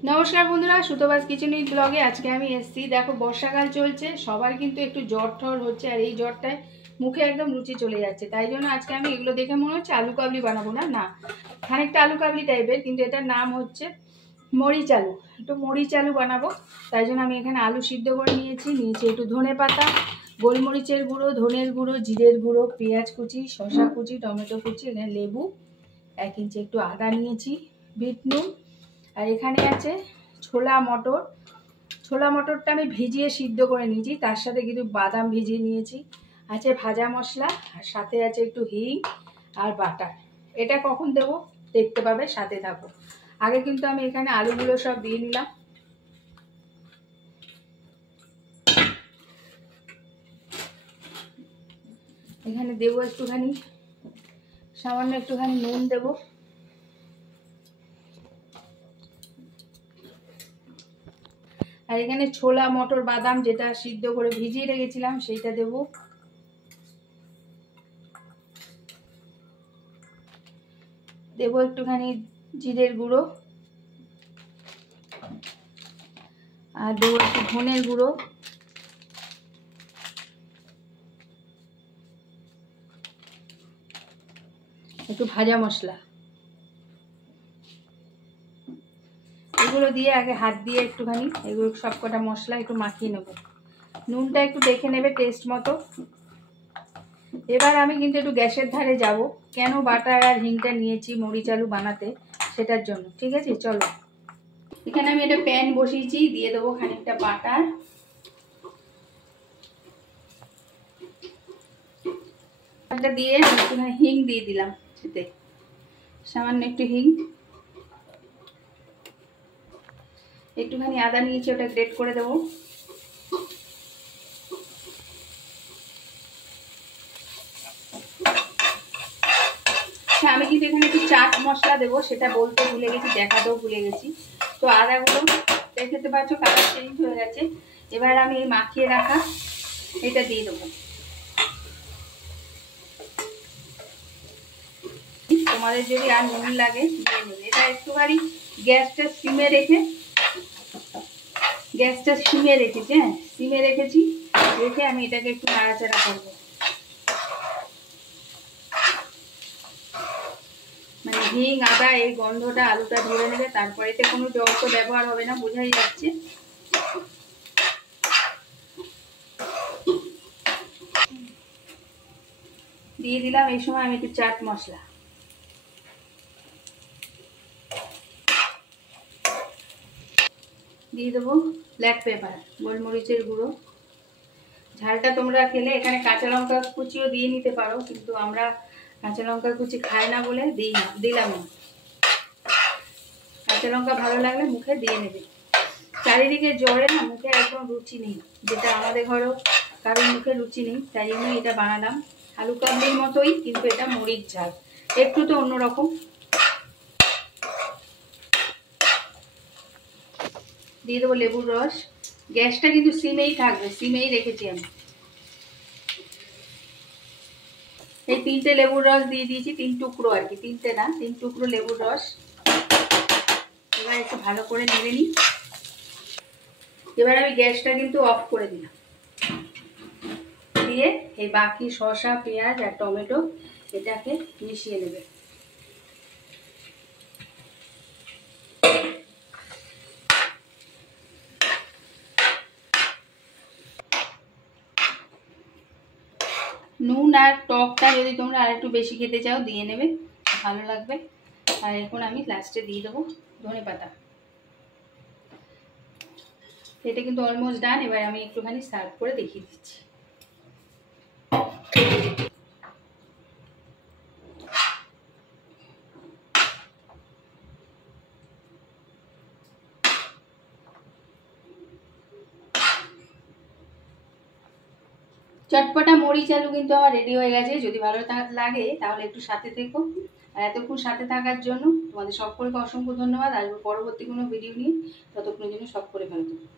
नमस्कार बंधुरा सुतोबाज kitchen with ब्लगे आज के आमी एसेছি देखो बर्षाकाल चलছে সবার কিন্তু একটু জ্বর ঠর হচ্ছে আর এই জ্বরটায় মুখে একদম রুচি চলে যাচ্ছে তাই জন্য আজকে আমি এগুলো দেখে মনে হচ্ছে আলু কাবলি বানাবো না না খানিকটা আলু কাবলি টাইপের কিন্তু এটার নাম হচ্ছে মরিচ আলু একটু মরিচ আলু বানাবো তাই জন্য আমি এখানে আলু সিদ্ধ করে নিয়েছি একটু ধনে পাতা গোলমরিচের গুঁড়ো ধনের গুঁড়ো জিরের গুঁড়ো পেঁয়াজ কুচি শসা কুচি টমেটো কুচি এখানে লেবু 1 ইঞ্চি একটু আদা নিয়েছি বিট নুন আর এখানে আছে ছোলা মটরটা আমি ভিজিয়ে সিদ্ধ করে নিয়েছি তার সাথে কিছু বাদাম ভিজিয়ে নিয়েছি আছে ভাজা মশলা আর সাথে আছে একটু হিং আর বাটার এটা কখন দেব দেখতে পাবে সাথে থাকো আগে কিন্তু আমি এখানে আলুগুলো সব দিয়ে নিলাম এখানে দেব একটুখানি সামান্য একটুখানি নুন দেব আর এখানে ছোলা মটর বাদাম যেটা সিদ্ধ করে ভিজিয়ে রেখেছিলাম সেইটা দেব একটুখানি জিরের গুঁড়ো আর দেব একটু ধনের গুঁড়ো একটু ভাজা মশলা এগুলো দিয়ে আগে হাত দিয়ে একটুখানি এগুলো সবকটা মশলা একটু মাখিয়ে নেব নুনটা একটু দেখে নেবে টেস্ট মতো এবার আমি কিন্তু একটু গ্যাসের ধারে যাব কেন বাটার আর হিংটা নিয়েছি মরিচ আলু বানাতে সেটার জন্য ঠিক আছে চলো এখানে আমি একটা প্যান বসিয়েছি দিয়ে দেবো খানিকটা বাটার বাটারটা দিয়ে একটুখানি হিং দিয়ে দিলাম সেতে সামান্য একটু হিং একটুখানি আদা নিয়েছি ওটা গ্রেট করে দেবো আমি কিন্তু এখানে একটু চাট মশলা দেবো সেটা বলতে ভুলে গেছি দেখাতেও ভুলে গেছি তো আদাগুলো দেখতে পাচ্ছ কালার চেঞ্জ হয়ে গেছে এবার আমি এই মাখিয়ে রাখা এটা দিয়ে দেবো তোমাদের যদি আর নুন লাগে দিয়ে নেবে এটা একটুখানি গ্যাসটা সিমে রেখেছি হ্যাঁ সিমে রেখে আমি এটাকে একটু নাড়াচাড়া করবো মানে হিং আদা এই গন্ধটা আলুটা ধরে নেবে তারপরে এতে কোনো জল তো ব্যবহার হবে না বোঝাই যাচ্ছে দিয়ে দিলাম এই সময় আমি একটু চাট মশলা দিয়ে দেবো ব্ল্যাক পেপার গোলমরিচের গুঁড়ো ঝালটা তোমরা খেলে এখানে কাঁচা লঙ্কা কুচিও দিয়ে নিতে পারো কিন্তু আমরা কাঁচা লঙ্কা কুচি খাই না বলে দিলাম না কাঁচা লঙ্কা ভালো লাগলে মুখে দিয়ে নেবে চারিদিকে জ্বরে না মুখে একদম রুচি নেই যেটা আমাদের ঘরেও কারোর মুখে রুচি নেই তাই জন্য এটা বানালাম আলু কাবলির মতোই কিন্তু এটা মরিচ ঝাল একটু তো অন্যরকম দিয়ে দেবো লেবুর রস গ্যাসটা কিন্তু সিমেই থাকবে সিমেই রেখেছি আমি এই 3টে লেবুর রস দিয়ে দিয়েছি 3 টুকরো আর কি 3টে না 3 টুকরো লেবুর রস এবার একটু ভালো করে নেড়ে নিই এবার আমি গ্যাসটা কিন্তু অফ করে দিলাম দিয়ে এই বাকি শসা পেঁয়াজ আর টমেটো এটাকে মিশিয়ে নেবে নুন আর টকটা যদি তোমরা আর একটু বেশি খেতে চাও দিয়ে নেবে ভালো লাগবে আর এখন আমি লাস্টে দিয়ে দেবো ধনে পাতা এটা কিন্তু অলমোস্ট ডান এবার আমি একটুখানি সার্ভ করে দেখিয়ে দিচ্ছি চটপটা মরিচ আলু কিন্তু আমার রেডি হয়ে গেছে যদি ভালো লাগে তাহলে একটু সাথে থেকো আর এতক্ষণ সাথে থাকার জন্য তোমাদের সকলকে অসংখ্য ধন্যবাদ আসবো পরবর্তী কোনো ভিডিও নিয়ে ততক্ষণের জন্য সকলে ভালো থেকো